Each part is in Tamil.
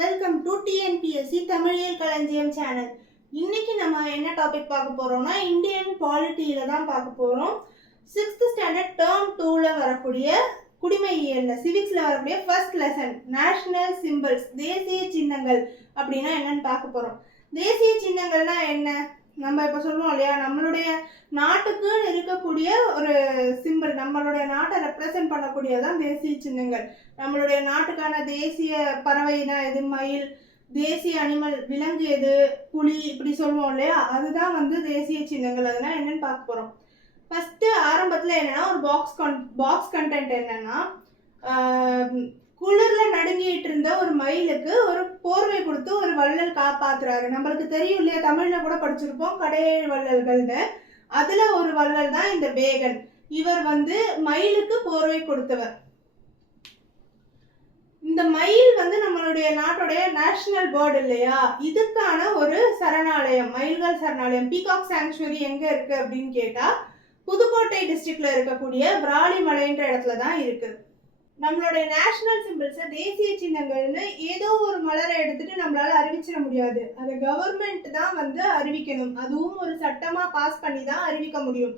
வெல்கம் டு டிஎன்பிஎஸ்சி தமிழியல் களஞ்சியம் சேனல். இன்னைக்கு நம்ம என்ன டாபிக் பார்க்க போறோம்னா இந்தியன் பாலிட்டியில தான் பார்க்க போறோம். 6th ஸ்டாண்டர்ட் டேர்ம் 2ல வரக்கூடிய குடிமையியல்ல சிவிக்ஸ்ல வரக்கூடிய ஃபர்ஸ்ட் லெசன் நேஷனல் சிம்பிள்ஸ், தேசிய சின்னங்கள் அப்படின்னா என்னன்னு பார்க்க போறோம். தேசிய சின்னங்கள்னா என்ன? நம்ம இப்போ சொல்லுவோம் இல்லையா, நம்மளுடைய நாட்டுக்குன்னு இருக்கக்கூடிய ஒரு சிம்பிள், நம்மளுடைய நாட்டை ரெப்ரசன்ட் பண்ணக்கூடியதான் தேசிய சின்னங்கள். நம்மளுடைய நாட்டுக்கான தேசிய பறவைனா எது? மயில். தேசிய அனிமல் விலங்கு எது? புலி. இப்படி சொல்லுவோம் இல்லையா, அதுதான் தேசிய சின்னங்கள். அதெல்லாம் என்னன்னு பார்க்க போறோம். ஃபர்ஸ்ட் ஆரம்பத்துல என்னன்னா ஒரு பாக்ஸ் கண்டென்ட் என்னன்னா, குளிர்ல நடுங்கிட்டு இருந்த ஒரு மயிலுக்கு ஒரு போர்வை கொடுத்து ஒரு வள்ளல் காப்பாத்துறாரு. நம்மளுக்கு தெரியும் இல்லையா, தமிழ்ல கூட படிச்சிருப்போம் கடையேழு வள்ளல்கள்னு. அதுல ஒரு வள்ளல் தான் இந்த பேகன். இவர் மயிலுக்கு போர்வை கொடுத்தவர். இந்த மயில் நம்மளுடைய நாட்டுடைய நேஷனல் பேர்டு இல்லையா, இதுக்கான ஒரு சரணாலயம், மயில்கள் சரணாலயம், பீகாக் சாங்சுவரி எங்க இருக்கு அப்படின்னு கேட்டா புதுக்கோட்டை டிஸ்ட்ரிக்ட்ல இருக்கக்கூடிய விராலிமலைன்ற இடத்துல தான் இருக்கு. நம்மளுடைய நேஷனல் சிம்பிள்ஸை, தேசிய சின்னங்கள்னு ஏதோ ஒரு மலரை எடுத்துட்டு நம்மளால அறிவிச்சிட முடியாது. அதை கவர்மெண்ட் தான் அறிவிக்கணும். அதுவும் ஒரு சட்டமா பாஸ் பண்ணி தான் அறிவிக்க முடியும்.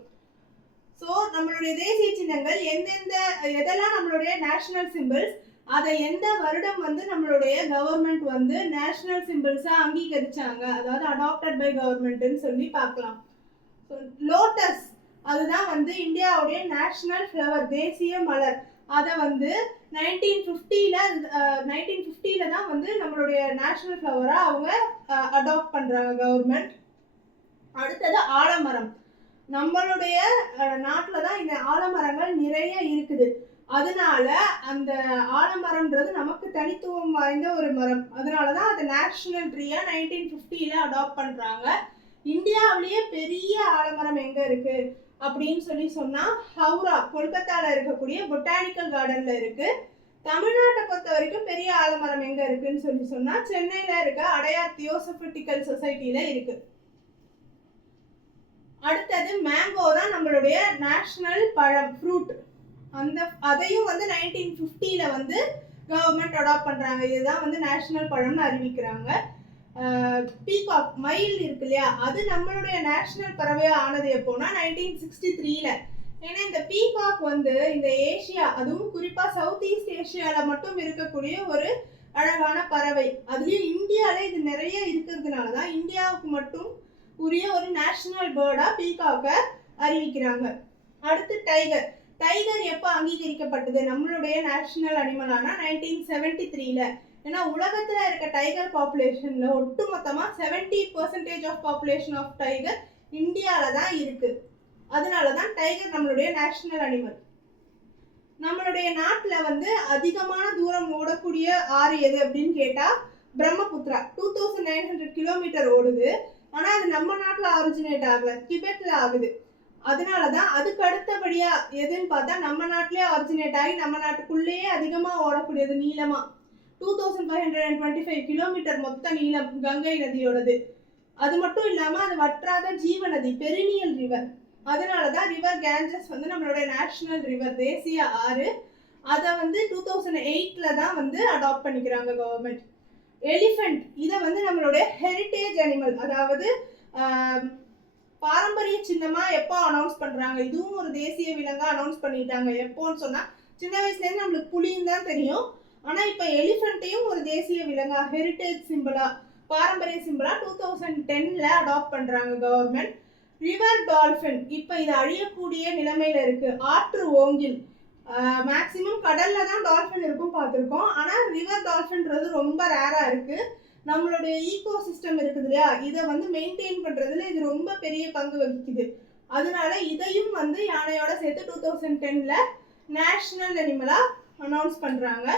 ஸோ நம்மளுடைய தேசிய சின்னங்கள் எதெல்லாம் நம்மளுடைய நேஷனல் சிம்பிள்ஸ், அதை எந்த வருடம் நம்மளுடைய கவர்மெண்ட் நேஷனல் சிம்பிள்ஸா அங்கீகரிச்சாங்க, அதாவது அடாப்டட் பை கவர்மெண்ட்னு சொல்லி பார்க்கலாம். ஸோ லோட்டஸ், அதுதான் இந்தியாவுடைய நேஷனல் ஃப்ளவர், தேசிய மலர். அதை 1950ல தான் நம்மளுடைய நேஷனல் ஃப்ளவரா அவங்க அடாப்ட் பண்றாங்க கவர்மெண்ட். அடுத்தது ஆலமரம். நம்மளுடைய நாட்டில் தான் இந்த ஆலமரங்கள் நிறைய இருக்குது. அதனால அந்த ஆலமரம்ன்றது நமக்கு தனித்துவம் வாய்ந்த ஒரு மரம். அதனாலதான் அது நேஷனல் ட்ரீயா 1950ல அடாப்ட் பண்றாங்க. இந்தியாவிலேயே பெரிய ஆலமரம் எங்க இருக்கு அப்படின்னு சொன்னா ஹவுரா, கொல்கத்தால இருக்கக்கூடிய பொட்டானிக்கல் கார்டன்ல இருக்கு. தமிழ்நாட்டை பொறுத்த வரைக்கும் பெரிய ஆலமரம் எங்க இருக்குன்னு சொன்னா சென்னையில இருக்க அடையார் தியோசபிட்டிக்கல் சொசைட்டில இருக்கு. அடுத்தது மேங்கோ தான் நம்மளுடைய நேஷனல் பழம், ஃப்ரூட். அதையும் 1950ல கவர்மெண்ட் அடாப்ட் பண்றாங்க. இதுதான் நேஷனல் பழம்னு அறிவிக்கிறாங்க. பீகாக், மயில் இருக்கு இல்லையா, அது நம்மளுடைய நேஷனல் பறவையா ஆனது எப்போனா 1963ல. ஏன்னா இந்த பீகாக் இந்த ஏசியா, அதுவும் குறிப்பா சவுத் ஈஸ்ட் ஏசியால மட்டும் இருக்கக்கூடிய ஒரு அழகான பறவை. அதுலயும் இந்தியால இது நிறைய இருக்கிறதுனாலதான் இந்தியாவுக்கு மட்டும் உரிய ஒரு நேஷனல் பேர்டா பீகாக்கை அறிவிக்கிறாங்க. அடுத்து டைகர். டைகர் எப்ப அங்கீகரிக்கப்பட்டது நம்மளுடைய நேஷனல் அனிமலான 1973ல. ஏன்னா உலகத்துல இருக்க டைகர் பாப்புலேஷன்ல ஒட்டுமொத்தமா 70% ஆஃப் பாப்புலேஷன் ஆஃப் டைகர் இந்தியால தான் இருக்கு. அதனாலதான் டைகர் நம்மளுடைய நேஷனல் அனிமல். நம்மளுடைய நாட்டுல அதிகமான தூரம் ஓடக்கூடிய ஆறு எது அப்படின்னு கேட்டா பிரம்மபுத்திரா. 2900 கிலோமீட்டர் ஓடுது. ஆனா அது நம்ம நாட்டுல ஆரிஜினேட் ஆகல, திபெத்ல ஆகுது. அதனாலதான் அதுக்கு அடுத்தபடியா எதுன்னு பார்த்தா நம்ம நாட்டிலேயே ஆரிஜினேட் ஆகி நம்ம நாட்டுக்குள்ளேயே அதிகமா ஓடக்கூடியது நீளமா 2525 கிலோமீட்டர் மொத்த நீளம் கங்கை நதியோடது. அது மட்டும் இல்லாம அது வற்றாத ஜீவ நதி, பெரினியல் ரிவர். அதனாலதான் ரிவர் கேஞ்சஸ் நம்மளுடைய நேஷனல் ரிவர், தேசிய ஆறு. அதை 2008ல தான் அடாப்ட் பண்ணிக்கிறாங்க கவர்மெண்ட். எலிஃபென்ட், இதை நம்மளுடைய ஹெரிட்டேஜ் அனிமல், அதாவது பாரம்பரிய சின்னமா எப்போ அனௌன்ஸ் பண்றாங்க, இதுவும் ஒரு தேசிய விலங்கா அனௌன்ஸ் பண்ணிட்டாங்க. எப்போன்னு சொன்னா சின்ன வயசுல இருந்து நம்மளுக்கு புலின்னு தான் தெரியும். ஆனா இப்ப எலிஃபென்ட்டையும் ஒரு தேசிய விலங்கா, ஹெரிட்டேஜ் சிம்பிளா, பாரம்பரிய சிம்பிளா 2010ல அடாப்ட் பண்றாங்க கவர்மெண்ட். ரிவர் டால்பின், இப்ப இது அழியக்கூடிய நிலைமையில இருக்கு. ஆற்று ஓங்கில், மேக்சிமம் கடல்ல தான் டால்பின் இருக்கும் பார்த்துருக்கோம். ஆனா ரிவர் டால்பின்றது ரொம்ப ரேரா இருக்கு. நம்மளுடைய ஈகோ சிஸ்டம் இருக்குது இல்லையா, இதை மெயின்டைன் பண்றதுல இது ரொம்ப பெரிய பங்கு வகிக்குது. அதனால இதையும் யானையோட சேர்த்து 2010ல நேஷனல் அனிமலா அனௌன்ஸ் பண்றாங்க.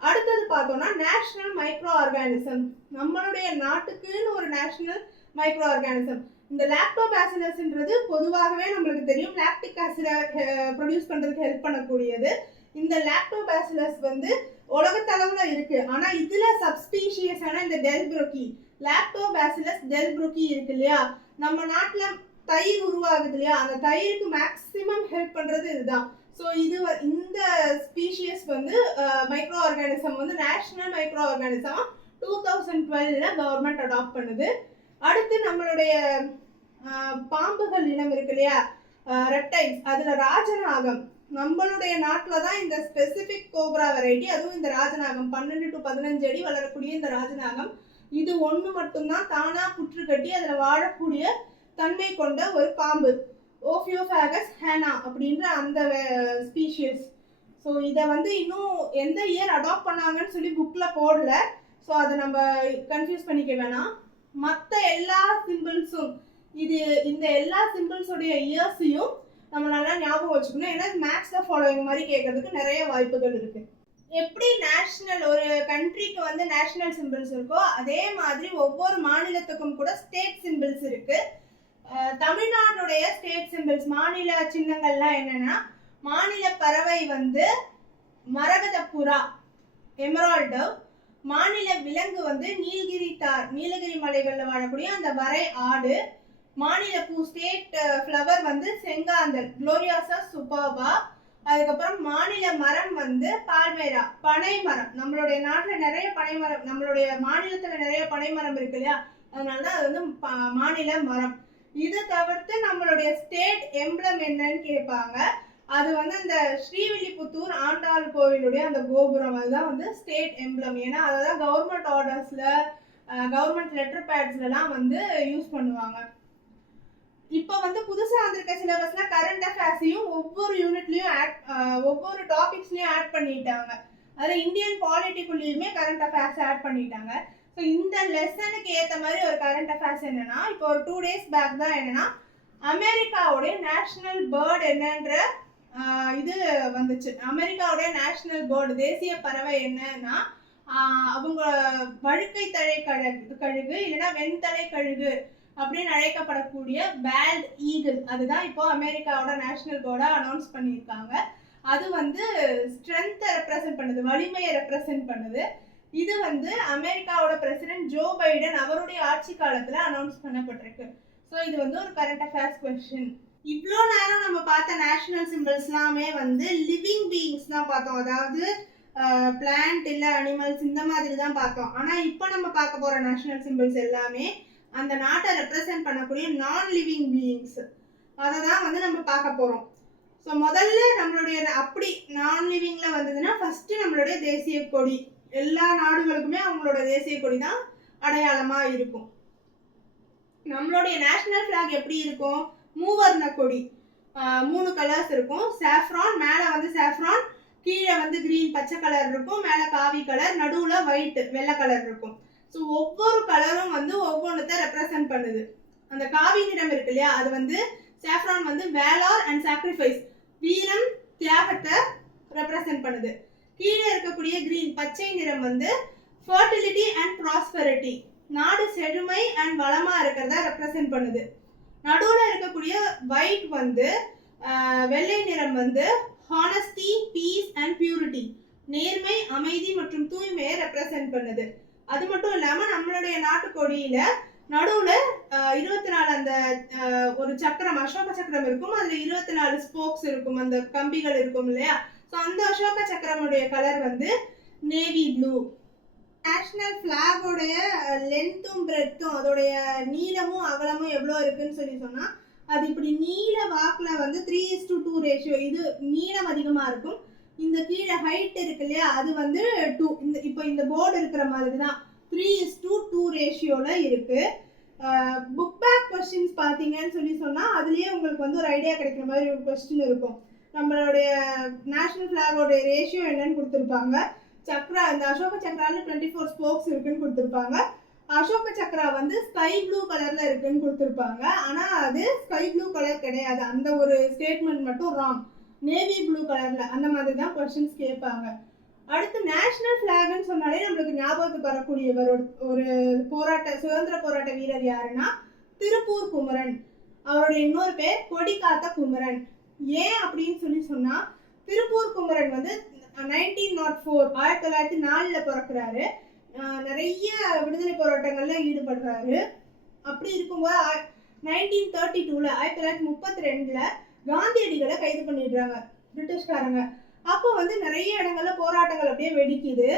அடுத்தது பார்த்தோம்னா நேஷனல் மைக்ரோ ஆர்கானிசம். நம்மளுடைய நாட்டுக்குன்னு ஒரு நேஷனல் மைக்ரோ ஆர்கானிசம். இந்த லாக்டோபாசிலஸ்ன்றது பொதுவாகவே நம்மளுக்கு தெரியும், லாக்டிக் ஆசிடை ப்ரொடியூஸ் பண்றதுக்கு ஹெல்ப் பண்ணக்கூடியது. இந்த லாக்டோபாசிலஸ் உலகத்தளவுல இருக்கு. ஆனா இதுல சப்ஸ்பீஷியஸான இந்த டெல்ப்ரூக்கி, லாக்டோபாசிலஸ் டெல்ப்ரூக்கி இருக்கு இல்லையா, நம்ம நாட்டுல தயிர் உருவாகுது இல்லையா, அந்த தயிருக்கு மேக்சிமம் ஹெல்ப் பண்றது இதுதான். ஸோ இந்த species micro organism national micro ஆர்கானிசமா 2012 கவர்மெண்ட் அடாப்ட் பண்ணுது. அடுத்து நம்மளுடைய பாம்புகள் இனம் இருக்கு இல்லையா, ரெப்டைல்ஸ், அதுல ராஜநாகம். நம்மளுடைய நாட்டில் தான் இந்த ஸ்பெசிபிக் கோப்ரா வெரைட்டி, அதுவும் இந்த ராஜநாகம் 12 to 15 அடி வளரக்கூடிய இந்த ராஜநாகம், இது ஒன்று மட்டும்தான் தானா புற்று கட்டி அதில் வாழக்கூடிய தன்மை கொண்ட ஒரு பாம்பு, ஓஃபியோஃபேகஸ் ஹேனா அப்படின்ற அந்த ஸ்பீஷியஸ். ஸோ இதை வந்து இன்னும் எந்த இயர் அடாப்ட் பண்ணாங்கன்னு சொல்லி புக்கில் போடல. ஸோ அதை நம்ம கன்ஃபியூஸ் பண்ணிக்க வேணாம். மற்ற எல்லா சிம்பிள்ஸும் இந்த எல்லா சிம்பிள்ஸோடைய இயர்ஸையும் நம்ம நல்லா ஞாபகம் வச்சுக்கணும். ஏன்னா மேக்ஸ் த ஃபாலோயிங் மாதிரி கேட்கறதுக்கு நிறைய வாய்ப்புகள் இருக்கு. எப்படி நேஷனல் ஒரு கண்ட்ரிக்கு வந்து நேஷனல் சிம்பிள்ஸ் இருக்கோ அதே மாதிரி ஒவ்வொரு மாநிலத்துக்கும் கூட ஸ்டேட் சிம்பிள்ஸ் இருக்கு. தமிழ்நாடுடைய ஸ்டேட் சிம்பிள்ஸ் மாநில சின்னங்கள்லாம் என்னன்னா, மாநில பறவை வந்து மரகத புறா எமரால்டு, மாநில விலங்கு வந்து நீலகிரி மலைகளில் வாழக்கூடிய அந்த வரை ஆடு, மாநில பூ ஸ்டேட் ஃப்ளவர் வந்து செங்காந்தல் குளோரியாசா சூப்பர்பா, அதுக்கப்புறம் மாநில மரம் வந்து பால்மேரா பனை மரம். நம்மளுடைய நாட்டில் நிறைய பனை மரம், நம்மளுடைய மாநிலத்தில் நிறைய பனை மரம் இருக்கு இல்லையா, அதனால அது வந்து மாநில மரம். இது தவிர்த்து நம்மளுடைய ஸ்டேட் எம்ப்ளம் என்னன்னு கேட்பாங்க. அது வந்து அந்த ஸ்ரீவில்லிபுத்தூர் ஆண்டாள் கோவிலுடைய அந்த கோபுரம், அதுதான் வந்து ஸ்டேட் எம்ப்ளம். ஏன்னா அதான் கவர்மெண்ட் ஆர்டர்ஸ்ல கவர்மெண்ட் லெட்டர் பேட்ஸ்லாம் வந்து யூஸ் பண்ணுவாங்க. இப்போ வந்து புதுசா வந்திருக்க சிலபஸ்ல கரண்ட் அஃபேர்ஸையும் ஒவ்வொரு யூனிட்லயும் ஒவ்வொரு டாபிக்ஸ்லயும் ஆட் பண்ணிட்டாங்க. அதில் இந்தியன் பாலிட்டிக்குள்ளேயுமே கரண்ட் அஃபேர்ஸ் ஆட் பண்ணிட்டாங்க. ஸோ இந்த லெசனுக்கு ஏற்ற மாதிரி ஒரு கரண்ட் அஃபேர்ஸ் என்னன்னா, இப்போ ஒரு 2 days பேக் தான் என்னன்னா, அமெரிக்காவுடைய நேஷனல் பேர்டு என்னன்ற இது வந்துச்சு. அமெரிக்காவுடைய நேஷனல் பேர்டு தேசிய பறவை என்னன்னா, அவங்க வழுக்கை தழை கழுகு இல்லைன்னா வெண்தலை கழுகு அப்படின்னு அழைக்கப்படக்கூடிய பேல்ட் ஈகிள், அதுதான் இப்போ அமெரிக்காவோட நேஷனல் பேர்டா அனௌன்ஸ் பண்ணியிருக்காங்க. அது வந்து ஸ்ட்ரென்த்தை ரெப்ரசென்ட் பண்ணுது, வலிமையை ரெப்ரசென்ட் பண்ணுது. இது வந்து அமெரிக்காவோட பிரசிடென்ட் ஜோ பைடன் அவருடைய ஆட்சி காலத்துல அனௌன்ஸ் பண்ணப்பட்டிருக்கு. ஸோ இது வந்து ஒரு கரண்ட் அஃபேர்ஸ் கொஸ்டின். இவ்வளோ நேரம் நம்ம பார்த்த நேஷனல் சிம்பிள்ஸ் எல்லாமே வந்து லிவிங் பீயிங்ஸ் தான் பார்த்தோம், அதாவது பிளான்ட் இல்லை அனிமல்ஸ் இந்த மாதிரி தான் பார்த்தோம். ஆனால் இப்போ நம்ம பார்க்க போகிற நேஷனல் சிம்பிள்ஸ் எல்லாமே அந்த நாட்டை ரெப்ரசென்ட் பண்ணக்கூடிய நான் லிவிங் பீயிங்ஸ், அதை தான் வந்து நம்ம பார்க்க போகிறோம். ஸோ முதல்ல நம்மளுடைய அப்படி நான் லிவிங்ல வந்ததுன்னா ஃபர்ஸ்ட் நம்மளுடைய தேசிய கொடி, எல்லா நாடுகளுக்குமே அவங்களோட தேசிய கொடி தான் அடையாளமா இருக்கும். நம்மளுடைய நேஷனல் ஃபிளாக் எப்படி இருக்கும், மூவர்ண கொடி, 3 கலர்ஸ் இருக்கும். சாஃப்ரான், மேலே வந்து சாஃப்ரான், கீழே வந்து கிரீன் பச்சை கலர் இருக்கும், மேலே காவி கலர், நடுவில் ஒயிட் வெள்ளை கலர் இருக்கும். ஸோ ஒவ்வொரு கலரும் வந்து ஒவ்வொன்றத்தை ரெப்ரசென்ட் பண்ணுது. அந்த காவி நிறம் இருக்கு இல்லையா, அது வந்து சாஃப்ரான் வந்து வேலார் அண்ட் சாக்ரிஃபைஸ், வீரம் தியாகத்தை ரெப்ரசென்ட் பண்ணுது. கீழே இருக்கக்கூடிய கிரீன் பச்சை நிறம் வந்து ஃபர்டிலிட்டி அண்ட் ப்ராஸ்பெரிட்டி, நாடு செழுமை அண்ட் வளமா இருக்கிறதா ரெப்ரசென்ட் பண்ணுது. நடுவில் இருக்கக்கூடிய ஒயிட் வந்து வெள்ளை நிறம் வந்து ஹானஸ்டி, பீஸ் அண்ட் பியூரிட்டி, நேர்மை, அமைதி மற்றும் தூய்மையை ரெப்ரசென்ட் பண்ணுது. அது மட்டும் இல்லாம நம்மளுடைய நாட்டுக்கொடியில நடுவுல 24 அந்த ஒரு சக்கரம் அசோக சக்கரம் இருக்கும், அதுல 24 ஸ்போக்ஸ் இருக்கும், அந்த கம்பிகள் இருக்கும் இல்லையா. ஸோ அந்த அசோக சக்கரமுடைய கலர் வந்து நேவி ப்ளூ. நேஷனல் ஃபிளாகோடைய லென்த்தும் பிரெத்தும், அதோடைய நீளமும் அகலமும் எவ்வளோ இருக்குன்னு சொல்லி சொன்னா, அது இப்படி நீள வாக்கில் வந்து 3:2 ரேஷியோ, இது நீளம் அதிகமாக இருக்கும். இந்த கீழே ஹைட் இருக்கு இல்லையா, அது வந்து 2. இப்போ இந்த போர்டு இருக்கிற மாதிரி தான் 3:2 ரேஷியோல இருக்கு. புக் பேக் கொஸ்டின்ஸ் பார்த்தீங்கன்னு சொல்லி சொன்னால் அதுலேயே உங்களுக்கு வந்து ஒரு ஐடியா கிடைக்கிற மாதிரி ஒரு கொஸ்டின் இருக்கும். நம்மளுடைய நேஷனல் ஃபிளாகோடைய ரேஷியோ என்னன்னு கொடுத்துருப்பாங்க. சக்ரா, இந்த அசோக சக்ரால 24 ஸ்போக்ஸ் இருக்குன்னு கொடுத்துருப்பாங்க. அசோக சக்ரா வந்து ஸ்கை ப்ளூ கலர்ல இருக்குன்னு கொடுத்துருப்பாங்க. ஆனா அது ஸ்கை ப்ளூ கலர் கிடையாது, அந்த ஒரு ஸ்டேட்மெண்ட் மட்டும் ராங், நேவி ப்ளூ கலர்ல. அந்த மாதிரி தான் கொஸ்டின்ஸ் கேட்பாங்க. அடுத்து நேஷனல் ஃபிளாக்னு சொன்னாலே நம்மளுக்கு ஞாபகத்துக்கு வரக்கூடியவர் ஒரு சுதந்திர போராட்ட வீரர் யாருன்னா திருப்பூர் குமரன். அவருடைய இன்னொரு பேர் கொடி காத்த குமரன். ஏன் அப்படின்னு சொல்லி சொன்னா, திருப்பூர் குமரன் வந்து 1904 1904 பிறக்கிறாரு. நிறைய விடுதலை போராட்டங்கள்ல ஈடுபடுறாரு. அப்படி இருக்கும்போது 1932 1932 காந்தியடிகளை கைது பண்ணிடுறாங்க பிரிட்டிஷ்காரங்க. அப்போ வந்து நிறைய இடங்கள்ல போராட்டங்கள் அப்படியே வெடிக்குது.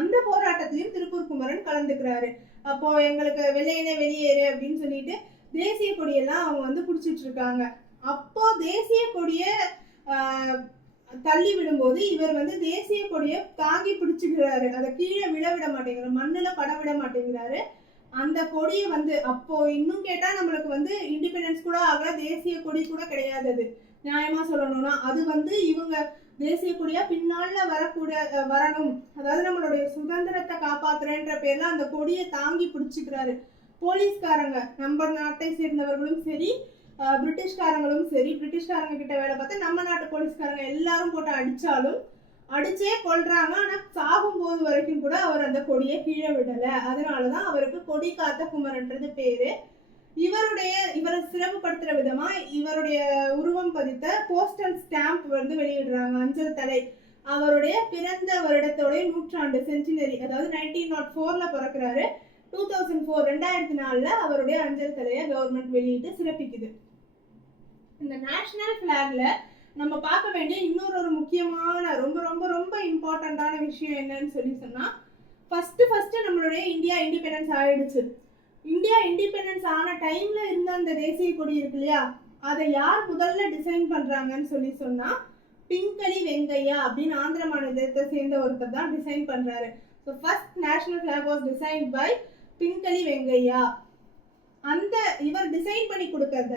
அந்த போராட்டத்திலையும் திருப்பூர் குமரன் கலந்துக்கிறாரு. அப்போ எங்களுக்கு வெள்ளையனே வெளியேறு அப்படின்னு சொல்லிட்டு தேசிய கொடியெல்லாம் அவங்க வந்து பிடிச்சிட்டு இருக்காங்க. அப்போ தேசிய கொடிய தள்ளி விடும்போது இவர் வந்து தேசிய கொடியை தாங்கி பிடிச்சுக்கிறாரு. அதை கீழே விட மாட்டேங்கிறாரு, மண்ணுல பட விட மாட்டேங்கிறாரு. அந்த கொடியை வந்து அப்போ இன்னும் கேட்டா நம்மளுக்கு வந்து இண்டிபெண்டன்ஸ் கூட ஆகல, தேசிய கொடி கூட கிடையாது. அது நியாயமா சொல்லணும்னா அது வந்து இவங்க தேசிய கொடியா பின்னால வரணும், அதாவது நம்மளுடைய சுதந்திரத்தை காப்பாத்துறேன்ற பேர்ல அந்த கொடியை தாங்கி பிடிச்சுக்கிறாரு. போலீஸ்காரங்க நம்ம நாட்டை சேர்ந்தவர்களும் சரி, பிரிட்டிஷ்காரங்களும் சரி, பிரிட்டிஷ்காரங்க கிட்ட வேலை பார்த்து நம்ம நாட்டு போலீஸ்காரங்க எல்லாரும் போட்டு அடிச்சே கொள்றாங்க. ஆனா சாகும் போது வரைக்கும் கூட அவர் அந்த கொடியை கீழே விடல. அதனாலதான் அவருக்கு கொடி காத்த குமரன்றது பேரு. இவரை சிறப்புப்படுத்துற விதமா இவருடைய உருவம் பதித்த போஸ்டல் ஸ்டாம்ப் வந்து வெளியிடுறாங்க, அஞ்சல் தலை. அவருடைய பிறந்த வருடத்தோட 100 சென்டினரி, அதாவது 1904 பிறக்கிறாரு. 2004 அவருடைய அஞ்சல் தலையை கவர்மெண்ட் வெளியிட்டு சிறப்பிக்குது. இந்த நேஷனல் பிளாக்ல நம்ம பார்க்க வேண்டிய இன்னொரு முக்கியமான ரொம்ப ரொம்ப ரொம்ப இம்பார்ட்டண்டான விஷயம் என்னன்னு சொன்னா, ஃபர்ஸ்ட் நம்மளுடைய இந்தியா இண்டிபெண்டன்ஸ் ஆயிடுச்சு. இந்தியா இண்டிபெண்டன்ஸ் ஆன டைம்ல இருந்த அந்த தேசிய கொடி இருக்கு இல்லையா, அதை யார் முதல்ல டிசைன் பண்றாங்கன்னு சொன்னா பிங்கலி வெங்கையா அப்படின்னு ஆந்திர மாநிலத்தை சேர்ந்த ஒருத்தர் தான் டிசைன் பண்றாரு. So first national flag was designed by Pingali Venkayya. அந்த இவர் டிசைன் பண்ணி கொடுக்கறத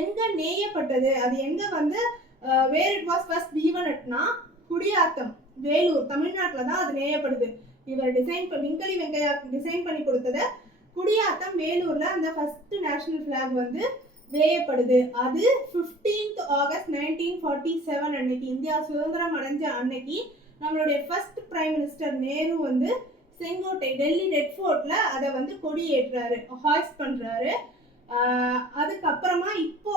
எங்க நெய்யப்பட்டது, அது எங்க வந்து where it was first woven அட்னா குடியாத்தம், வேலூர், தமிழ்நாட்டில் தான் அது நெய்யப்படுது. இவர் பிங்கலி வெங்கையா டிசைன் பண்ணி கொடுத்தத குடியாத்தம், வேலூர்ல அந்த ஃபர்ஸ்ட் நேஷனல் ஃபிளாக் வந்து வேயப்படுது. அது 15th ஆகஸ்ட் 1947 அன்னைக்கு, இந்தியா சுதந்திரம் அடைஞ்ச அன்னைக்கு நம்மளுடைய ஃபர்ஸ்ட் பிரைம் மினிஸ்டர் நேரு வந்து செங்கோட்டை, டெல்லி ரெட் ஃபோர்ட்ல அதை வந்து கொடி ஏற்றுறாரு, ஹாய்ஸ்ட் பண்றாரு. அதுக்கப்புறமா இப்போ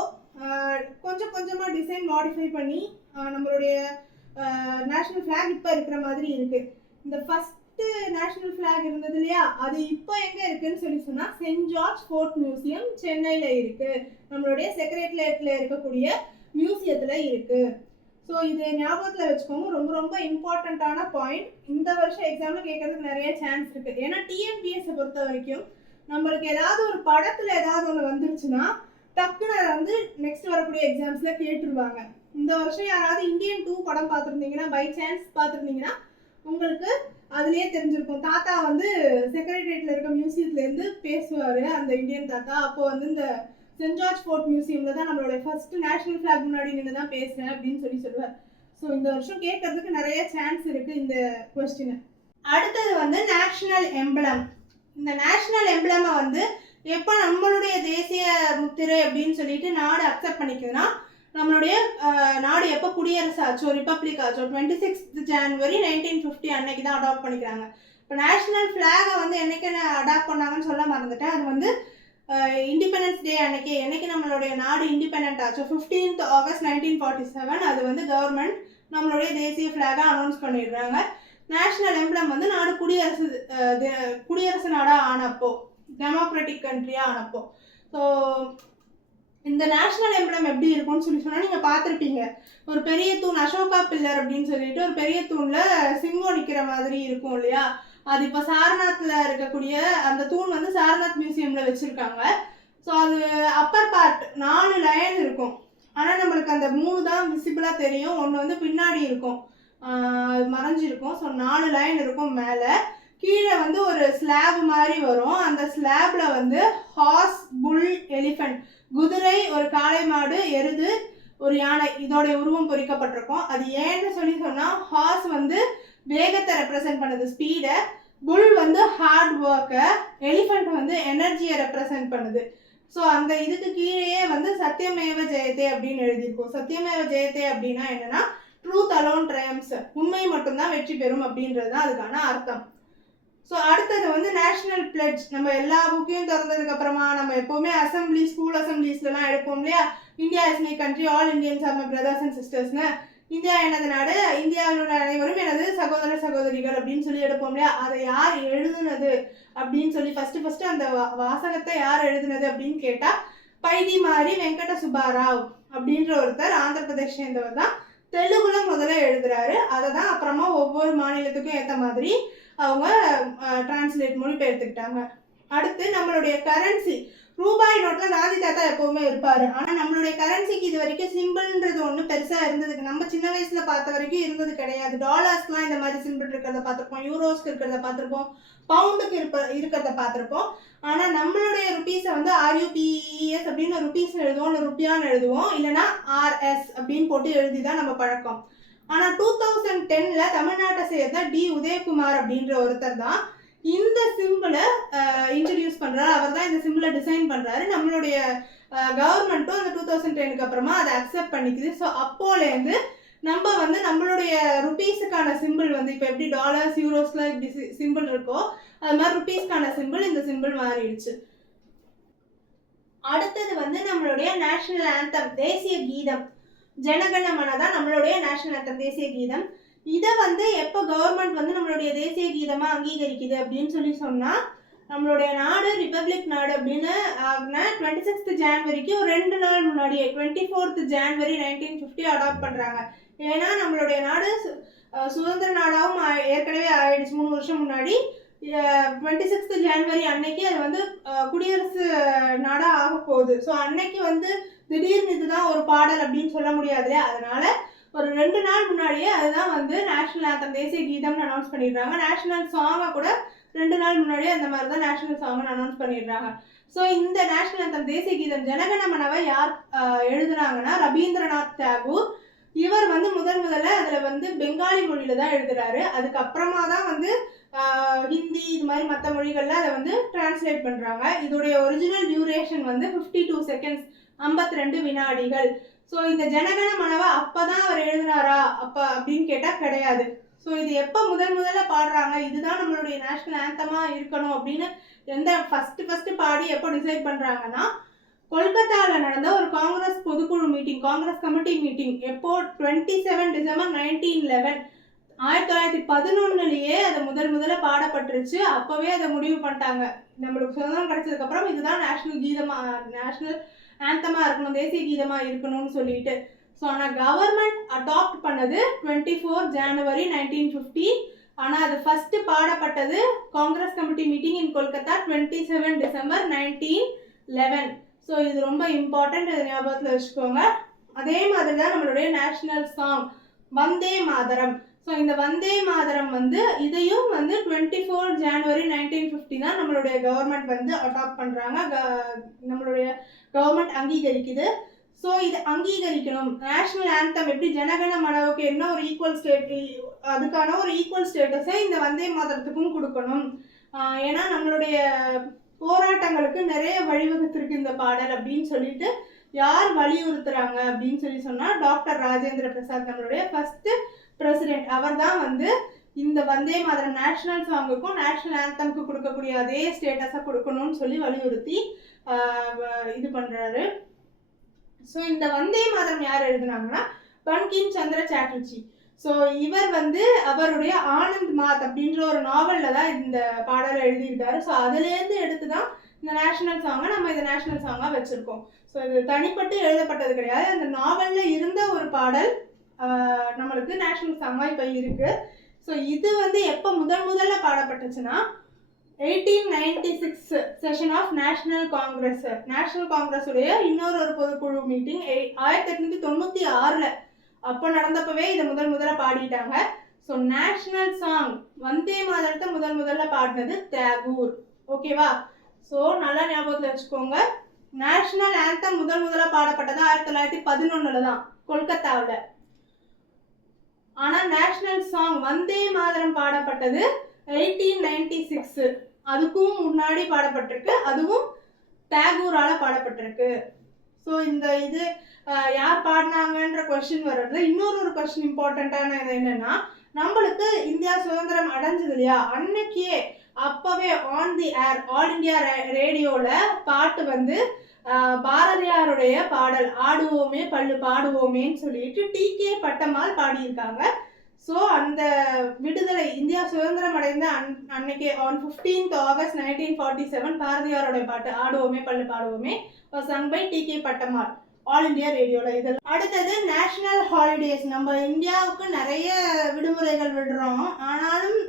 கொஞ்சம் கொஞ்சமா டிசைன் மாடிஃபை பண்ணி நம்மளுடைய நேஷனல் ஃபிளாக் இப்போ இருக்கிற மாதிரி இருக்கு. இந்த ஃபர்ஸ்ட் நேஷனல் ஃபிளாக் இருந்தது இல்லையா, அது இப்போ எங்க இருக்குன்னு சொன்னா சென்ட் ஜார்ஜ் ஃபோர்ட் மியூசியம் சென்னையில இருக்கு, நம்மளுடைய செக்ரட்டரியேட்ல இருக்கக்கூடிய மியூசியத்துல இருக்கு. ஸோ இது ஞாபகத்துல வச்சுக்கோங்க, ரொம்ப ரொம்ப இம்பார்ட்டண்ட்டான பாயிண்ட். இந்த வருஷம் எக்ஸாம்ல கேட்கறதுக்கு நிறைய சான்ஸ் இருக்கு. ஏன்னா டிஎன்பிஎஸ்ஸை பொறுத்த வரைக்கும் நம்மளுக்கு ஏதாவது ஒரு படத்துல ஏதாவது ஒன்று வந்துருச்சுன்னா டக்குன்னு அதை வந்து நெக்ஸ்ட் வரக்கூடிய எக்ஸாம்ஸ்ல கேட்டுருவாங்க. இந்த வருஷம் யாராவது இந்தியன் 2 படம் பார்த்துருந்தீங்கன்னா, பை சான்ஸ் பார்த்துருந்தீங்கன்னா உங்களுக்கு அதுலயே தெரிஞ்சிருக்கும். தாத்தா வந்து செக்ரட்டரியேட்ல இருக்க மியூசியத்துல இருந்து பேசுவாரு, அந்த இந்தியன் தாத்தா. அப்போ வந்து இந்த சென்ட் ஜார்ஜ் ஃபோர்ட் மியூசியம்ல தான் நம்மளோட ஃபர்ஸ்ட் நேஷனல் ஃபிளாக் முன்னாடி நின்று தான் பேசுறேன் அப்படின்னு சொல்லுவார். ஸோ இந்த வருஷம் கேட்கறதுக்கு நிறைய சான்ஸ் இருக்கு இந்த கொஸ்டின். அடுத்தது வந்து நேஷனல் எம்பளம். இந்த நேஷனல் எம்பளமை வந்து எப்போ நம்மளுடைய தேசிய முத்திரை அப்படின்னு சொல்லிட்டு நாடு அக்செப்ட் பண்ணிக்குதுன்னா, நம்மளுடைய நாடு எப்போ குடியரசு ஆச்சோ, ரிப்பப்ளிக் ஆச்சோ, 26th ஜனவரி 1950 அன்னைக்கு தான் அடாப்ட் பண்ணிக்கிறாங்க. இப்போ நேஷனல் ஃபிளாகை வந்து என்னைக்கு அடாப்ட் பண்ணாங்கன்னு சொல்ல மறந்துட்டேன். அது வந்து இண்டிபெண்டன்ஸ் டே அன்னைக்கு, என்னைக்கு நம்மளுடைய நாடு இண்டிபெண்ட் ஆச்சோ 15th ஆகஸ்ட் 1947, அது வந்து கவர்மெண்ட் நம்மளுடைய தேசிய ஃபிளாகை அனௌன்ஸ் பண்ணிடுறாங்க. நேஷனல் எம்பளம் வந்து நாடு குடியரசு நாடா ஆனப்போ, டெமோக்ராட்டிக் கண்ட்ரியா ஆனப்போ. ஸோ இந்த நேஷனல் எம்பளம் எப்படி இருக்கும்னு சொன்னா நீங்க பார்த்துருப்பீங்க. ஒரு பெரிய தூண், அசோகா பில்லர் அப்படின்னு சொல்லிட்டு ஒரு பெரிய தூண்ல சிங்கம் நிக்கிற மாதிரி இருக்கும் இல்லையா. அது இப்போ சாரநாத்ல இருக்கக்கூடிய அந்த தூண் வந்து சாரநாத் மியூசியம்ல வச்சிருக்காங்க. ஸோ அது அப்பர் பார்ட் 4 லைன் இருக்கும். ஆனால் நம்மளுக்கு அந்த 3 தான் விசிபிளா தெரியும், ஒன்று வந்து பின்னாடி இருக்கும், மறைஞ்சிருக்கும். ஸோ 4 லைன் இருக்கும். மேலே கீழே வந்து ஒரு ஸ்லாப் மாதிரி வரும். அந்த ஸ்லாப்ல வந்து ஹார்ஸ், புல், எலிஃபென்ட், குதிரை, ஒரு காளை மாடு, எருது, ஒரு யானை, இதோட உருவம் பொறிக்கப்பட்டிருக்கும். அது ஏன்னு சொன்னா ஹார்ஸ் வந்து வேகத்தை ரெப்ரசென்ட் பண்ணுது, ஸ்பீடை. புல் வந்து ஹார்ட் ஒர்க்கை, எலிஃபென்ட் வந்து எனர்ஜியை ரெப்ரசென்ட் பண்ணுது. ஸோ அந்த இதுக்கு கீழேயே வந்து சத்தியமேவ ஜெயத்தே அப்படின்னு எழுதியிருக்கும். சத்தியமேவ ஜெயத்தே அப்படின்னா என்னன்னா ட்ரூத் அலோன் ட்ரையம்ஸ், உண்மை மட்டும்தான் வெற்றி பெறும் அப்படின்றது தான் அதுக்கான அர்த்தம். ஸோ அடுத்தது வந்து நேஷனல் பிளட்ஜ். நம்ம எல்லா புக்கையும் திறந்ததுக்கு அப்புறமா நம்ம எப்பவுமே அசம்பிளி, ஸ்கூல் அசம்பிளிஸ்லாம் எடுப்போம் இல்லையா, India is my country, all Indians are my brothers and சிஸ்டர்ஸ்னு. இந்தியா எனது நாடு, இந்தியாவில் உள்ள அனைவரும் எனது சகோதர சகோதரிகள் அப்படின்னு சொல்லி எடுப்போம் இல்லையா. அதை யார் எழுதுனது அப்படின்னு சொல்லி ஃபர்ஸ்ட் அந்த வாசகத்தை யார் எழுதுனது அப்படின்னு கேட்டா பைதிமாரி வெங்கட சுப்பாராவ் அப்படின்ற ஒருத்தர் ஆந்திர பிரதேஷ் சேர்ந்தவர் தான் தெலுங்குல முதல்ல எழுதுறாரு. அதை தான் அப்புறமா ஒவ்வொரு மாநிலத்துக்கும் ஏற்ற மாதிரி அவங்க டிரான்ஸ்லேட் மொழிபெயர்த்துக்கிட்டாங்க. அடுத்து நம்மளுடைய கரன்சி, ரூபாய் நோட்ல காந்தி தாத்தா எப்பவுமே இருப்பாரு. ஆனா நம்மளுடைய கரன்சிக்கு இது வரைக்கும் சிம்பிள்ன்றது ஒண்ணு பெருசா இருந்ததுக்கு நம்ம சின்ன வயசுல பார்த்த வரைக்கும் இருந்தது கிடையாது. டாலர்ஸ்லாம் இந்த மாதிரி சிம்பிள் இருக்கிறத பார்த்திருப்போம், யூரோஸ்க்கு இருக்கிறத பார்த்திருப்போம், பவுண்டுக்கு இருக்கிறத பார்த்திருப்போம். ஆனா நம்மளுடைய ருபீஸை வந்து RUPES அப்படின்னு ருபீஸ் எழுதுவோம், இல்லை ருப்பியான்னு எழுதுவோம், இல்லைன்னா RS அப்படின்னு போட்டு எழுதிதான் நம்ம பழக்கம். ஆனா 2010ல தமிழ்நாட்டை சேர்ந்த D உதயகுமார் அப்படின்ற ஒருத்தர் தான் இந்த சிம்பிளை இன்ட்ரடியூஸ் பண்றாரு. அவர் தான் இந்த சிம்பிளை டிசைன் பண்றாரு. நம்மளுடைய கவர்மெண்ட்டும் அந்த 2010க்கு அப்புறமா அதை அக்செப்ட் பண்ணிக்குது. ஸோ அப்போலேருந்து நம்ம வந்து நம்மளுடைய ருபீஸுக்கான சிம்பிள் வந்து இப்போ எப்படி டாலர்ஸ் யூரோஸ்ல இப்படி சிம்பிள் இருக்கோ அது மாதிரி ருபீஸ்க்கான சிம்பிள் இந்த சிம்பிள் மாறிடுச்சு. அடுத்தது வந்து நம்மளுடைய நேஷனல் ஆந்தம், தேசிய கீதம். ஜனகணமன தான் நம்மளுடைய நேஷனல் ஆந்தம், தேசிய கீதம். இதை வந்து எப்போ கவர்மெண்ட் வந்து நம்மளுடைய தேசிய கீதமா அங்கீகரிக்குது அப்படின்னு சொல்லி சொன்னா, நம்மளுடைய நாடு ரிப்பப்ளிக் நாடு அப்படின்னு 26th ஜான்வரிக்கு ஒரு 2 நாள் முன்னாடியே 24th ஜான்வரி 1950 அடாப்ட் பண்றாங்க. ஏன்னா நம்மளுடைய நாடு சுதந்திர நாடாவும் ஏற்கனவே ஆயிடுச்சு 3 வருஷம் முன்னாடி. 26th ஜான்வரி அன்னைக்கு அது வந்து குடியரசு நாடா ஆக போகுது. ஸோ அன்னைக்கு வந்து திடீர்னு இதுதான் ஒரு பாடல் அப்படின்னு சொல்ல முடியாது. அதனால ஒரு 2 நாள் முன்னாடியே அதுதான் வந்து நேஷனல் ஆந்தம், தேசிய கீதம்னு அனௌன்ஸ் பண்ணிடுறாங்க. நேஷனல் சாங்கை கூட 2 நாள் முன்னாடியே அந்த மாதிரி தான் நேஷனல் சாங்னு அனௌன்ஸ் பண்ணிடுறாங்க. ஸோ இந்த நேஷனல் ஆந்தம், தேசிய கீதம் ஜனகணமனவை யார் எழுதுனாங்கன்னா ரவீந்திரநாத் தாகூர். இவர் வந்து முதல்ல அதுல வந்து பெங்காலி மொழியில தான் எழுதுறாரு. அதுக்கப்புறமா தான் வந்து ஹிந்தி இது மாதிரி மற்ற மொழிகள்ல அதை வந்து டிரான்ஸ்லேட் பண்றாங்க. இதோடைய ஒரிஜினல் டியூரேஷன் வந்து 52 செகண்ட்ஸ், 52 வினாடிகள். ஸோ இந்த ஜனகணமனவை அப்பதான் அவர் எழுதினாரா அப்படின்னு கேட்டா கிடையாது. ஸோ இது எப்போ முதல்ல பாடுறாங்க, இதுதான் நம்மளுடைய நேஷனல் ஆந்தமா இருக்கணும் அப்படின்னு எந்த ஃபர்ஸ்ட் பாடி எப்போ டிசைட் பண்றாங்கன்னா, கொல்கத்தாவில் நடந்த ஒரு காங்கிரஸ் பொதுக்குழு மீட்டிங், காங்கிரஸ் கமிட்டி மீட்டிங் எப்போ 27 டிசம்பர் 1911 1911லயே அதை முதல்ல பாடப்பட்டுருச்சு. அப்பவே அதை முடிவு பண்ணிட்டாங்க, நம்மளுக்கு சுதந்திரம் கிடைச்சதுக்கு அப்புறம் இதுதான் நேஷனல் கீதமா, நேஷனல் ஆந்தமா இருக்கணும், தேசிய கீதமா இருக்கணும்னு சொல்லிட்டு. ஸோ ஆனால் கவர்மெண்ட் அடாப்ட் பண்ணது 24 ஜனவரி 1950. ஆனால் அது ஃபர்ஸ்ட் பாடப்பட்டது Congress committee meeting in Kolkata 27 December 1911. So இது ரொம்ப இம்பார்ட்டன்ட், இதை ஞாபகத்தில் வச்சுக்கோங்க. அதே மாதிரி தான் நம்மளுடைய national song Vande Mataram. So இந்த வந்தே மாதரம் வந்து இதையும் வந்து 24 ஜனவரி 1950 தான் நம்மளுடைய கவர்மெண்ட் வந்து அடாப்ட் பண்ணுறாங்க, நம்மளுடைய கவர்மெண்ட் அங்கீகரிக்குது. ஸோ இது அங்கீகரிக்கணும். நேஷனல் ஆந்தம் எப்படி ஜனகணமனவுக்கு என்ன ஒரு ஈக்குவல் அதுக்கான ஒரு ஈக்குவல் ஸ்டேட்டஸை இந்த வந்தே மாதரத்துக்கும் கொடுக்கணும். ஏன்னா நம்மளுடைய போராட்டங்களுக்கு நிறைய வழிவகுத்திருக்கு இந்த பாடல் அப்படின்னு சொல்லிட்டு யார் வலியுறுத்துறாங்க அப்படின்னு சொல்லி சொன்னா டாக்டர் ராஜேந்திர பிரசாத், நம்மளுடைய ஃபர்ஸ்ட் பிரசிடென்ட். அவர் தான் வந்து இந்த வந்தே மாதரம் நேஷனல் சாங்குக்கும் நேஷனல் ஆந்தம்க்கு கொடுக்கக்கூடிய அதே ஸ்டேட்டஸை கொடுக்கணும்னு சொல்லி வலியுறுத்தி இது பண்றாரு. ஸோ இந்த வந்தே மாதரம் யார் எழுதுனாங்கன்னா பங்கிம் சந்திர சாட்டர்ஜி. ஸோ இவர் வந்து அவருடைய ஆனந்த் மாத் அப்படின்ற ஒரு நாவல்ல தான் இந்த பாடலை எழுதியிருக்காரு. ஸோ அதுலேருந்து எடுத்து தான் இந்த நேஷனல் சாங்கை நம்ம இந்த நேஷனல் சாங்காக வச்சுருக்கோம். ஸோ இது தனிப்பட்டு எழுதப்பட்டது கிடையாது, அந்த நாவலில் இருந்த ஒரு பாடல் நம்மளுக்கு நேஷனல் சாங்காக இப்போ இருக்கு. ஸோ இது வந்து எப்போ முதல்ல பாடப்பட்டுச்சுன்னா 1896 செஷன் ஆஃப் நேஷனல் காங்கிரஸ். நேஷனல் காங்கிரஸ் உடைய இன்னொரு பொதுக்குழு மீட்டிங் 1896 அப்போ நடந்தப்பவே இதை முதல்ல பாடிட்டாங்க. ஸோ நேஷனல் சாங் வந்தே மாதரத்தை முதல்ல பாடினது தாகூர். ஓகேவா? ஸோ நல்லா ஞாபகத்தில் வச்சுக்கோங்க. நேஷனல் ஆந்தம் முதல்ல பாடப்பட்டது 1911 தான் கொல்கத்தாவில். ஆனால் நேஷனல் சாங் வந்தே மாதரம் பாடப்பட்டது 1896, அதுக்கும் முன்னாடி பாடப்பட்டிருக்கு, அதுவும் தாகூரால பாடப்பட்டிருக்கு. ஸோ இந்த இது யார் பாடினாங்கன்ற கொஸ்டின் வர்றது. இன்னொரு கொஸ்டின் இம்பார்ட்டண்ட்டான இது என்னன்னா, நம்மளுக்கு இந்தியா சுதந்திரம் அடைஞ்சது இல்லையா, அன்னைக்கே அப்பவே on the air all India ரேடியோல பாட்டு வந்து பாரதியாருடைய பாடல் ஆடுவோமே பள்ளு பாடுவோமேன்னு சொல்லிட்டு TK பட்டம்மாள் பாடியிருக்காங்க. ஸோ அந்த விடுதலை இந்தியா சுதந்திரம் அடைந்த அன்னைக்கு ஆன் 15th ஆகஸ்ட் 1947 பாரதியாரோட பாட்டு ஆடுவோமே பள்ளு பாடுவோமே song by TK Pattammal all India ரேடியோவில். இது அடுத்தது நேஷனல் ஹாலிடேஸ். நம்ம இந்தியாவுக்கு நிறைய விடுமுறைகள் விடுறோம், ஆனாலும்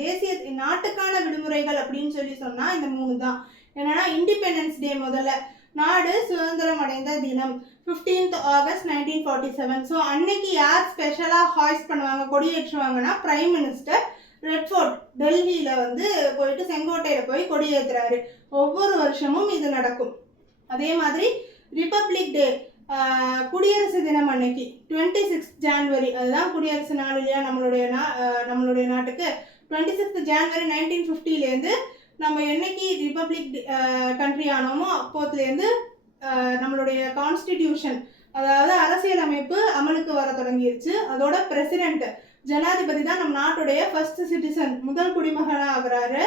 தேசிய நாட்டுக்கான விடுமுறைகள் அப்படின்னு சொல்லி சொன்னா இந்த 3 தான். என்னன்னா இண்டிபெண்டன்ஸ் டே முதல்ல, நாடு சுதந்திரம் அடைந்த தினம் 15th August 1947. ஸோ அன்னைக்கு யார் ஸ்பெஷலாக ஹாய்ஸ்ட் பண்ணுவாங்க, கொடியேற்றுவாங்கன்னா பிரைம் மினிஸ்டர் ரெட் ஃபோர்ட் டெல்லியில வந்து போயிட்டு செங்கோட்டையில போய் கொடியேற்றுறாரு. ஒவ்வொரு வருஷமும் இது நடக்கும். அதே மாதிரி ரிப்பப்ளிக் டே, குடியரசு தினம் அன்னைக்கு 26th January, அதுதான் குடியரசு நாள் இல்லையா நம்மளுடைய நாட்டுக்கு. 26th January 1950லேருந்து நம்ம என்னைக்கு ரிப்பப்ளிக் கண்ட்ரி ஆனோமோ அப்போத்துலேருந்து நம்மளுடைய கான்ஸ்டிடியூஷன், அதாவது அரசியலமைப்பு அமலுக்கு வர தொடங்கிருச்சு. அதோட பிரசிடென்ட், ஜனாதிபதி தான் நம்ம நாட்டுடைய ஃபர்ஸ்ட் சிட்டிசன், முதல் குடிமகனாக ஆகுறாரு.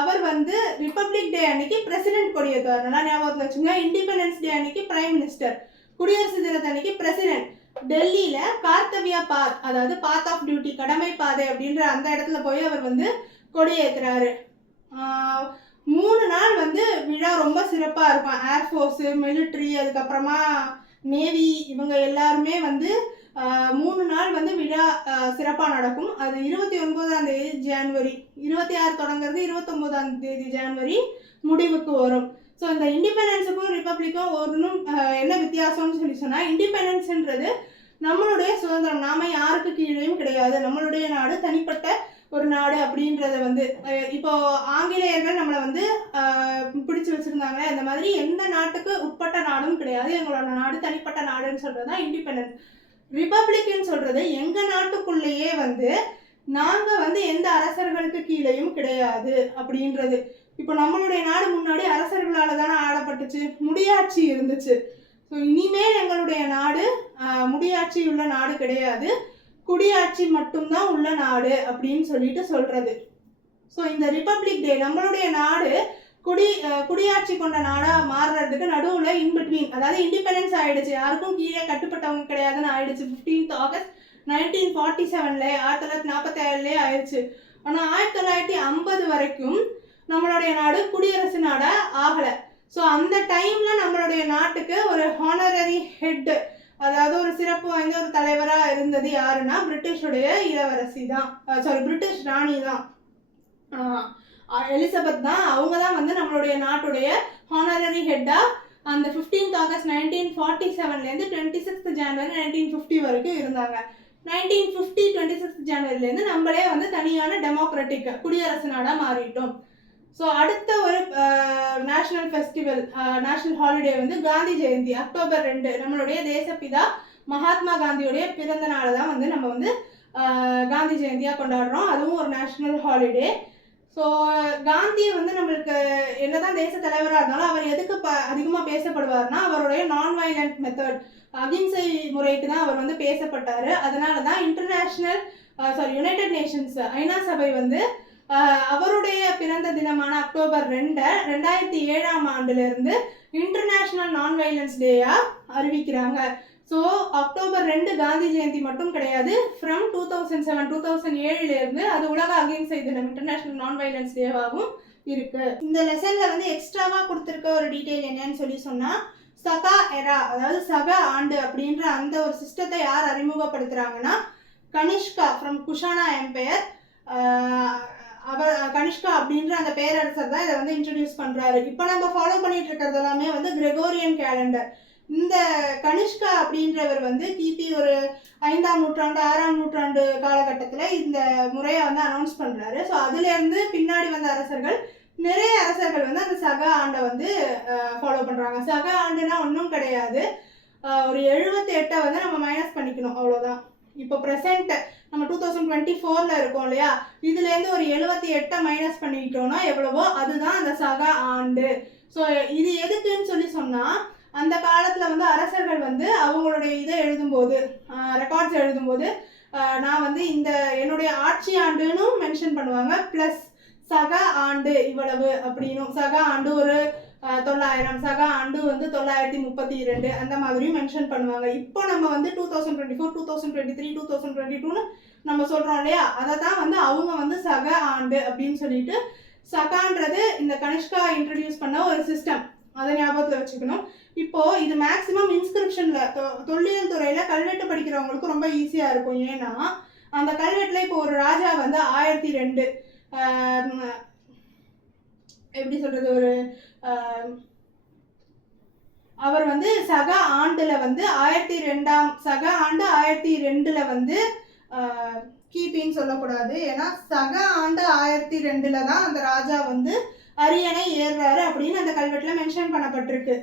அவர் வந்து ரிப்பப்ளிக் டே அன்னைக்கு பிரசிடென்ட் கொடியேற்றுவார். நல்லா ஞாபகத்தில் வச்சுங்க. இண்டிபெண்டன்ஸ் டே அன்னைக்கு பிரைம் மினிஸ்டர், குடியரசு தினத்து அன்னைக்கு பிரசிடென்ட். டெல்லியில கார்த்தவியா பாத், அதாவது பாத் ஆஃப் டியூட்டி, கடமை பாதை அப்படின்ற அந்த இடத்துல போய் அவர் வந்து கொடியேற்றுறாரு. 3 நாள் வந்து விழா ரொம்ப சிறப்பாக இருக்கும். ஏர்ஃபோர்ஸு, மிலிட்ரி, அதுக்கப்புறமா நேவி, இவங்க எல்லாருமே வந்து 3 நாள் வந்து விழா சிறப்பாக நடக்கும். அது 29ஆம் தேதி ஜனவரி, 26 தொடங்குறது, 29ஆம் தேதி ஜனவரி முடிவுக்கு வரும். ஸோ இந்த இண்டிபெண்டன்ஸுக்கும் ரிப்பப்ளிக்கும் ஒன்றும் என்ன வித்தியாசம்னு சொல்லி சொன்னால், இண்டிபெண்டன்ஸ்ன்றது நம்மளுடைய சுதந்திரம், நாம யாருக்கு கீழேயும் கிடையாது, நம்மளுடைய நாடு தனிப்பட்ட ஒரு நாடு அப்படின்றத வந்து இப்போ ஆங்கிலேயர்கள் நம்மளை வந்து பிடிச்சு வச்சிருந்தாங்க. அந்த மாதிரி எந்த நாட்டுக்கு உட்பட்ட நாடும் கிடையாது, எங்களோட நாடு தனிப்பட்ட நாடுன்னு சொல்றதுதான் இண்டிபெண்டன்ஸ். ரிப்பப்ளிக்னு சொல்றது எங்க நாட்டுக்குள்ளேயே வந்து நாங்க வந்து எந்த அரசர்களுக்கு கீழேயும் கிடையாது அப்படின்றது. இப்போ நம்மளுடைய நாடு முன்னாடி அரசர்களால தானே ஆளப்பட்டுச்சு, முடியாட்சி இருந்துச்சு. ஸோ இனிமேல் எங்களுடைய நாடு முடியாட்சி உள்ள நாடு கிடையாது, குடியாட்சி மட்டும்தான் உள்ள நாடு அப்படின்னு சொல்லிட்டு சொல்றது. ஸோ இந்த ரிப்பப்ளிக் டே நம்மளுடைய நாடு குடியாட்சி கொண்ட நாடா மாறுறதுக்கு நடுவில் இன்பிட்வீன், அதாவது இண்டிபெண்டன்ஸ் ஆயிடுச்சு, யாருக்கும் கீழே கட்டுப்பட்டவங்க கிடையாதுன்னு ஆயிடுச்சு 15th August 1947 1947 ஆயிடுச்சு. ஆனால் 1950 வரைக்கும் நம்மளுடைய நாடு குடியரசு நாடா ஆகலை. ஸோ அந்த டைம்ல நம்மளுடைய நாட்டுக்கு ஒரு ஹானரரி ஹெட், அதாவது ஒரு சிறப்பு வாய்ந்த ஒரு தலைவராக இருந்தது யாருன்னா பிரிட்டிஷுடைய இளவரசி தான், பிரிட்டிஷ் ராணி தான், எலிசபெத் தான். அவங்க தான் வந்து நம்மளுடைய நாட்டுடைய ஹானரரி ஹெட்டா அந்த 15th August 1947 26th January 1950 வரைக்கும் இருந்தாங்க. 1950 26th January நம்மளே வந்து தனியான டெமோக்ராட்டிக் குடியரசு நாடா மாறிட்டோம். ஸோ அடுத்த ஒரு நேஷனல் ஃபெஸ்டிவல், நேஷனல் ஹாலிடே வந்து காந்தி ஜெயந்தி, October 2. நம்மளுடைய தேசப்பிதா மகாத்மா காந்தியுடைய பிறந்த நாளை தான் வந்து நம்ம வந்து காந்தி ஜெயந்தியாக கொண்டாடுறோம். அதுவும் ஒரு நேஷனல் ஹாலிடே. ஸோ காந்தியை வந்து நம்மளுக்கு என்னதான் தேச தலைவராக இருந்தாலும் அவர் எதுக்கு அதிகமாக பேசப்படுவார்னா அவருடைய நான் வயலண்ட் மெத்தட், அகிம்சை முறைக்கு தான் அவர் வந்து பேசப்பட்டார். அதனால தான் யுனைடெட் நேஷன்ஸ் ஐநா சபை வந்து அவருடைய பிறந்த தினமான October 2 2007 இன்டர்நேஷனல் நான் வயலன்ஸ் டேயா அறிவிக்கிறாங்க. ஸோ October 2 காந்தி ஜெயந்தி மட்டும் கிடையாது, ஃப்ரம் 2007 அது உலக அகிம்சை தினம், இன்டர்நேஷனல் நான் வயலன்ஸ் டேவாகவும் இருக்கு. இந்த லெசன்ல வந்து எக்ஸ்ட்ராவா கொடுத்துருக்க ஒரு டீட்டெயில் என்னன்னு சொல்லி சொன்னா, சகா எரா, அதாவது சக ஆண்டு அப்படின்ற அந்த ஒரு சிஸ்டத்தை யார் அறிமுகப்படுத்துறாங்கன்னா கனிஷ்கா ஃப்ரம் குஷானா எம்பையர். கனிஷ்கா அப்படின்ற அந்த பேரரசர் தான் இதை வந்து இன்ட்ரடியூஸ் பண்றாரு. இப்போ நம்ம ஃபாலோ பண்ணிட்டு இருக்கிறது எல்லாமே வந்து கிரெகோரியன் கேலண்டர். இந்த கனிஷ்கா அப்படின்றவர் வந்து கிபி ஒரு 5ஆம் நூற்றாண்டு 6ஆம் நூற்றாண்டு காலகட்டத்தில் இந்த முறையை வந்து அனௌன்ஸ் பண்றாரு. ஸோ அதுல இருந்து பின்னாடி வந்த நிறைய அரசர்கள் வந்து அந்த சக ஆண்டை வந்து ஃபாலோ பண்றாங்க. சக ஆண்டுனா ஒன்றும் கிடையாது, ஒரு 78 வந்து நம்ம மைனஸ் பண்ணிக்கணும், அவ்வளோதான். இப்போ ப்ரெசென்ட் நம்ம 2024 இருக்கோம் இல்லையா, இதுலேருந்து ஒரு 78 மைனஸ் பண்ணிக்கிட்டோம்னா எவ்வளவோ அதுதான் அந்த சக ஆண்டு. ஸோ இது எதுக்குன்னு சொல்லி சொன்னால், அந்த காலத்தில் வந்து அரசர்கள் வந்து அவங்களுடைய இதை எழுதும்போது, ரெக்கார்ட்ஸ் எழுதும்போது நான் வந்து இந்த என்னுடைய ஆட்சி ஆண்டுன்னு மென்ஷன் பண்ணுவாங்க, ப்ளஸ் சக ஆண்டு இவ்வளவு அப்படின்னும். சக ஆண்டு ஒரு 900, சக ஆண்டு வந்து 932 அந்த மாதிரியும் மென்ஷன் பண்ணுவாங்க. இப்போ நம்ம வந்து 2024 2023 2022ன்னு நம்ம சொல்றோம் இல்லையா, அதை தான் வந்து அவங்க வந்து சக ஆண்டு அப்படின்னு சொல்லிட்டு, சகான்றது இந்த கனிஷ்கா இன்ட்ரடியூஸ் பண்ண ஒரு சிஸ்டம், அதை ஞாபகத்தில் வச்சுக்கணும். இப்போ இது மேக்சிமம் இன்ஸ்கிரிப்ஷன்ல தொல்லியல் துறையில கல்வெட்டு படிக்கிறவங்களுக்கு ரொம்ப ஈஸியா இருக்கும். ஏன்னா அந்த கல்வெட்டில் இப்போ ஒரு ராஜா வந்து 1002 எப்படி சொல்கிறது, ஒரு அவர் வந்து சக ஆண்டுல வந்து 1002 வந்து கிபின்னு சொல்லக்கூடாது, ஏன்னா சக ஆண்டு 1002 தான் அந்த ராஜா வந்து அரியணை ஏறுறாரு அப்படின்னு அந்த கல்வெட்டுல மென்ஷன் பண்ணப்பட்டிருக்கு.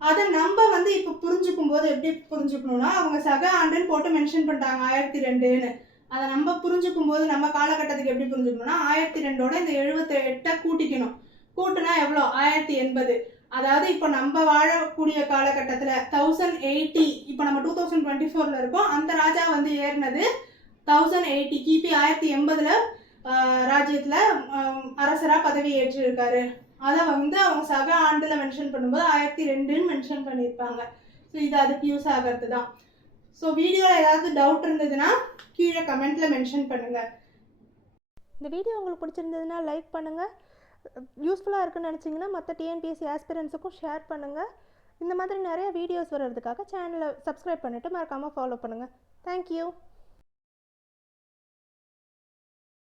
அதை நம்ம வந்து இப்போ புரிஞ்சுக்கும் போது எப்படி புரிஞ்சுக்கணும்னா, அவங்க சக ஆண்டுன்னு போட்டு மென்ஷன் பண்ணிட்டாங்க 1002ன்னு. அதை நம்ம புரிஞ்சுக்கும் போது நம்ம காலகட்டத்துக்கு எப்படி புரிஞ்சுக்கணும்னா, 1002ஓட இந்த 78 கூட்டிக்கணும். கூட்டுனா எவ்வளோ, 1080. அதாவது இப்போ நம்ம வாழக்கூடிய காலகட்டத்தில் 1080, இப்போ நம்ம 2024 இருக்கோம். அந்த ராஜா வந்து ஏறினது 1080, கிபி 1080ல் ராஜ்யத்தில் அரசராக பதவி ஏற்றிருக்காரு. அதை வந்து அவங்க சக ஆண்டில் மென்ஷன் பண்ணும்போது 1002ன்னு மென்ஷன் பண்ணியிருப்பாங்க. ஸோ இது அதுக்கு யூஸ் ஆகிறது தான். ஸோ வீடியோவில் ஏதாவது டவுட் இருந்ததுன்னா கீழே கமெண்ட்டில் மென்ஷன் பண்ணுங்கள். இந்த வீடியோ உங்களுக்கு பிடிச்சிருந்ததுன்னா லைக் பண்ணுங்கள். யூஸ்ஃபுல்லாக இருக்குன்னு நினச்சிங்கன்னா மற்ற டிஎன்பிஎஸ்சி ஆஸ்பிரன்ஸுக்கும் ஷேர் பண்ணுங்கள். இந்த மாதிரி நிறைய வீடியோஸ் வர்றதுக்காக சேனலை சப்ஸ்கிரைப் பண்ணிவிட்டு மறக்காமல் ஃபாலோ பண்ணுங்கள். தேங்க்யூ.